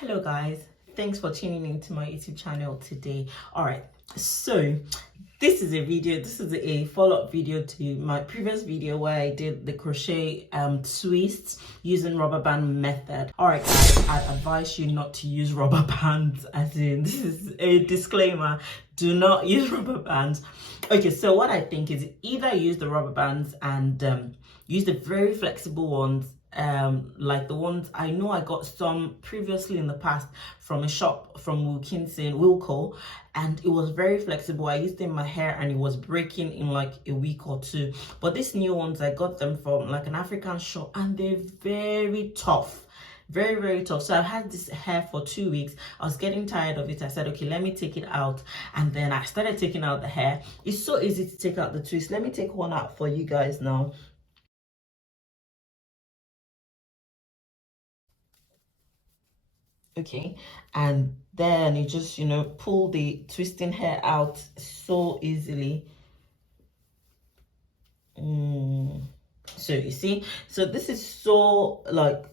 Hello guys, thanks for tuning into my YouTube channel today. All right, so this is a follow-up video to my previous video where I did the crochet twists using rubber band method. All right guys, I advise you not to use rubber bands, as in this is a disclaimer, do not use rubber bands. Okay, so what I think is either use the rubber bands and use the very flexible ones, like the ones I know I got some previously in the past from a shop from Wilco, and it was very flexible. I used it in my hair and it was breaking in like a week or two. But these new ones, I got them from like an African shop and they're very tough, very tough. So I've had this hair for 2 weeks. I was getting tired of it. I said, okay, let me take it out, and then I started taking out the hair. It's so easy to take out the twist. Let me take one out for you guys now. Okay, and then you just pull the twisting hair out so easily. So you see, so this is so like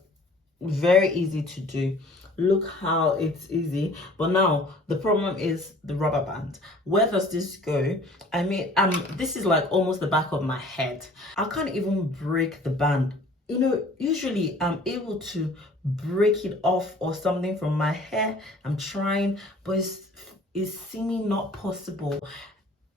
very easy to do. Look how it's easy. But now the problem is the rubber band. Where does this go? I mean, this is like almost the back of my head. I can't even break the band. Usually I'm able to break it off or something from my hair. I'm trying, but it's seeming not possible.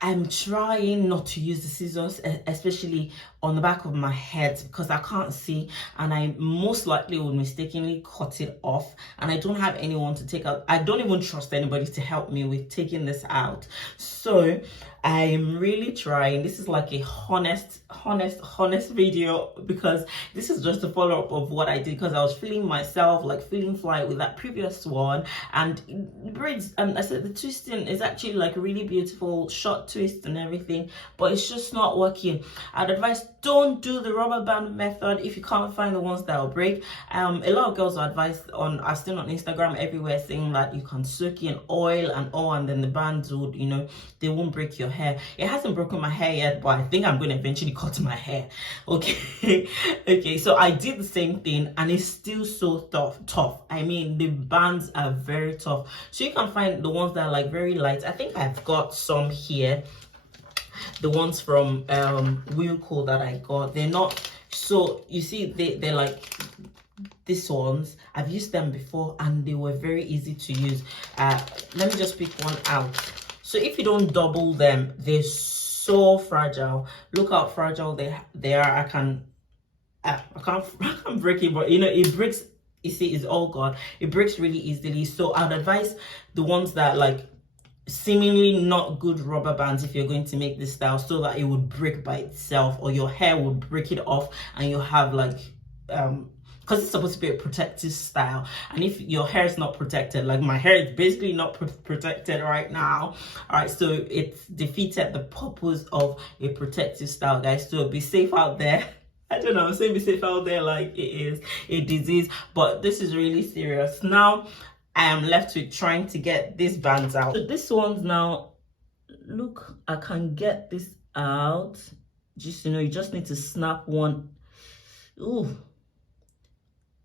I'm trying not to use the scissors, especially on the back of my head, because I can't see, and I most likely would mistakenly cut it off, and I don't have anyone to take out. I don't even trust anybody to help me with taking this out. So I'm really trying. This is like a honest video, because this is just a follow-up of what I did, because I was feeling myself, like feeling fly with that previous one. And the braids, I said the twisting is actually like a really beautiful short twist and everything, but it's just not working. I'd advise don't do the rubber band method if you can't find the ones that will break. A lot of girls are still on Instagram everywhere saying that you can soak in oil and then the bands would, they won't break your hair. It hasn't broken my hair yet, but I think I'm going to eventually cut my hair. Okay. Okay, so I did the same thing and it's still so tough. I mean, the bands are very tough. So you can find the ones that are like very light. I think I've got some here, the ones from Wilco that I got. They're not, so you see, they're like these ones. I've used them before and they were very easy to use. Let me just pick one out. So if you don't double them, they're so fragile. Look how fragile they are. I can't break it, but it breaks. You see, it's all gone. It breaks really easily. So I'd advise the ones that like seemingly not good rubber bands if you're going to make this style, so that it would break by itself, or your hair would break it off and you have like because it's supposed to be a protective style, and if your hair is not protected, like my hair is basically not protected right now, all right, so it's defeated the purpose of a protective style, guys. So be safe out there. I don't know, I'm saying be safe out there like it is a disease, but this is really serious. Now I am left with trying to get these bands out. So this one's now, look, I can get this out. Just, you just need to snap one. Ooh,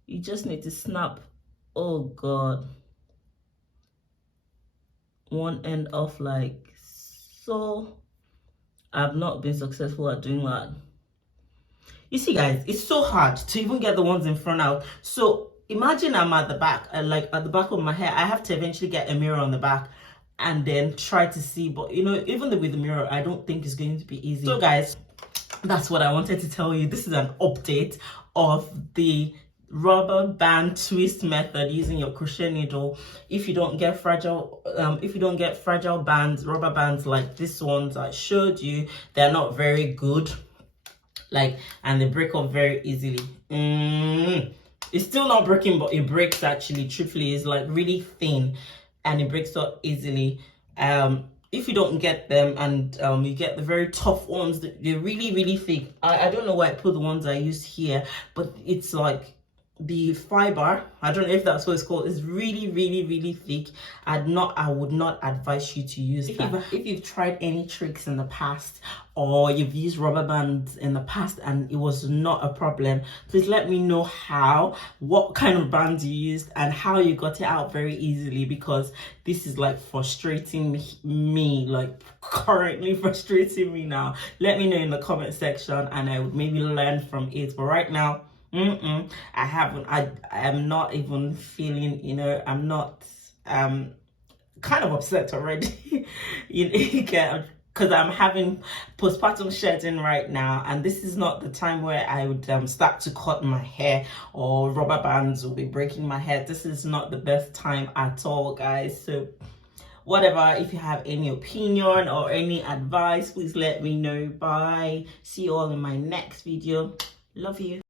you just need to snap, oh God, one end off like so. I've not been successful at doing that. You see, guys, it's so hard to even get the ones in front out. So imagine I'm at the back, like at the back of my hair. I have to eventually get a mirror on the back and then try to see. But even with the mirror, I don't think it's going to be easy. So guys, that's what I wanted to tell you. This is an update of the rubber band twist method using your crochet needle. If you don't get fragile bands, rubber bands like this ones I showed you, they're not very good. And they break up very easily. It's still not breaking, but it breaks actually. Truthfully, it's like really thin and it breaks up easily. If you don't get them and you get the very tough ones, they're really thick. I don't know why I put the ones I used here, but it's like the fiber, I don't know if that's what it's called, is really thick. I would not advise you to use that. If you've tried any tricks in the past, or you've used rubber bands in the past and it was not a problem, please let me know what kind of bands you used and how you got it out very easily, because this is like frustrating me, like currently frustrating me now. Let me know in the comment section and I would maybe learn from it. But right now, I am not even feeling, I'm not, kind of upset already. you get, because I'm having postpartum shedding right now, and this is not the time where I would start to cut my hair, or rubber bands will be breaking my hair. This is not the best time at all, guys. So whatever, if you have any opinion or any advice, please let me know. Bye. See you all in my next video. Love you.